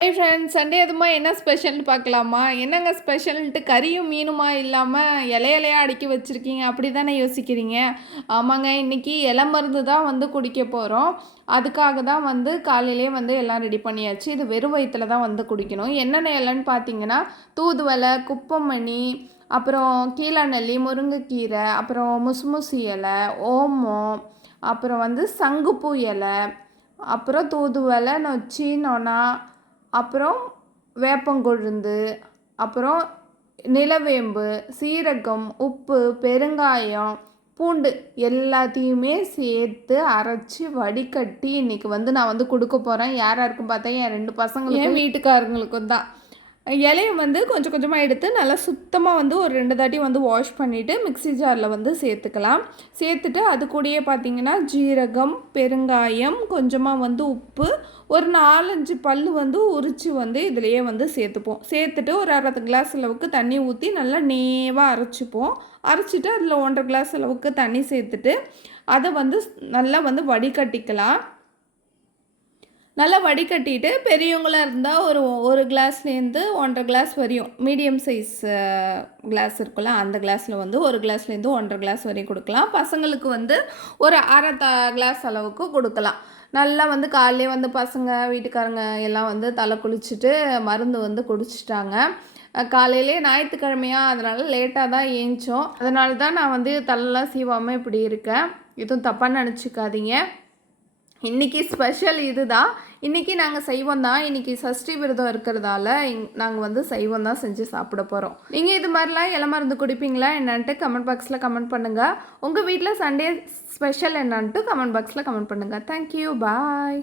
Hi friends, Sunday அதுமா என்ன ஸ்பெஷல்னு பார்க்கலாமா? என்னங்க ஸ்பெஷல்ன்ட்டு கறியும் மீனுமா இல்லாமல் இலையா அடுக்கி வச்சுருக்கீங்க அப்படி தானே யோசிக்கிறீங்க? ஆமாங்க, இன்றைக்கி இலை மருந்து தான் வந்து குடிக்க போகிறோம். அதுக்காக தான் வந்து காலையிலே வந்து எல்லாம் ரெடி பண்ணியாச்சு. இது வெறும் வயிற்றில் தான் வந்து குடிக்கணும். என்னென்ன இலைன்னு பார்த்தீங்கன்னா, தூதுவளை, குப்பமணி, அப்புறம் கீழாநெல்லி, முருங்கைக்கீரை, அப்புறம் முசுமுசி இலை, ஓமம், அப்புறம் வந்து சங்குப்பூ இலை, அப்புறம் தூதுவளை, நொச்சி, நொனா, அப்புறம் வேப்பங்கொழுந்து, அப்புறம் நிலவேம்பு, சீரகம், உப்பு, பெருங்காயம், பூண்டு எல்லாத்தையுமே சேர்த்து அரைச்சி வடிகட்டி இன்றைக்கி வந்து நான் வந்து கொடுக்க போகிறேன். யார் யாருக்கும் பார்த்தா என் 2 பசங்களுக்கும் என் வீட்டுக்காரங்களுக்கும் தான். இலைய வந்து கொஞ்சம் கொஞ்சமாக எடுத்து நல்லா சுத்தமாக வந்து ஒரு 2 தாட்டி வந்து வாஷ் பண்ணிவிட்டு மிக்ஸி ஜாரில் வந்து சேர்த்துக்கலாம். சேர்த்துட்டு அது கூடயே பார்த்திங்கன்னா ஜீரகம், பெருங்காயம், கொஞ்சமாக வந்து உப்பு, ஒரு 4, 5 பல் வந்து உரித்து வந்து இதிலையே வந்து சேர்த்துப்போம். சேர்த்துட்டு ஒரு 1/2 கிளாஸ் அளவுக்கு தண்ணி ஊற்றி நல்லா நேவாக அரைச்சிப்போம். அரைச்சிட்டு அதில் 1/2 கிளாஸ் அளவுக்கு தண்ணி சேர்த்துட்டு அதை வந்து நல்லா வந்து வடிகட்டிக்கலாம். நல்லா வடிகட்டிட்டு பெரியவங்களாக இருந்தால் ஒரு கிளாஸ்லேருந்து 1.5 கிளாஸ் வரையும் மீடியம் சைஸ் கிளாஸ் இருக்குல்ல, அந்த கிளாஸில் வந்து 1 கிளாஸ்லேருந்து 1.5 கிளாஸ் வரையும் கொடுக்கலாம். பசங்களுக்கு வந்து ஒரு 1/2 கிளாஸ் அளவுக்கு கொடுக்கலாம். நல்லா வந்து காலையிலே வந்து பசங்க வீட்டுக்காரங்க எல்லாம் வந்து தலை குளிச்சுட்டு மருந்து வந்து குடிச்சிட்டாங்க. காலையிலே ஞாயிற்றுக்கிழமையா அதனால் லேட்டாக தான் ஏஞ்சோம். அதனால தான் நான் வந்து தலைலாம் சீவாமல் இப்படி இருக்கேன். எதுவும் தப்பாக நினச்சிக்காதீங்க. இன்றைக்கி ஸ்பெஷல் இது தான். இன்றைக்கி நாங்கள் சைவம் தான். இன்றைக்கி சஷ்டி விரதம் இருக்கிறதால நாங்கள் வந்து சைவம் தான் செஞ்சு சாப்பிட போகிறோம். நீங்கள் இது மாதிரிலாம் இலை மருந்து குடிப்பீங்களா என்னன்ட்டு கமெண்ட் பாக்ஸில் கமெண்ட் பண்ணுங்கள். உங்கள் வீட்டில் சண்டே ஸ்பெஷல் என்னன்ட்டு கமெண்ட் பாக்ஸில் கமெண்ட் பண்ணுங்கள். தேங்க்யூ, பாய்.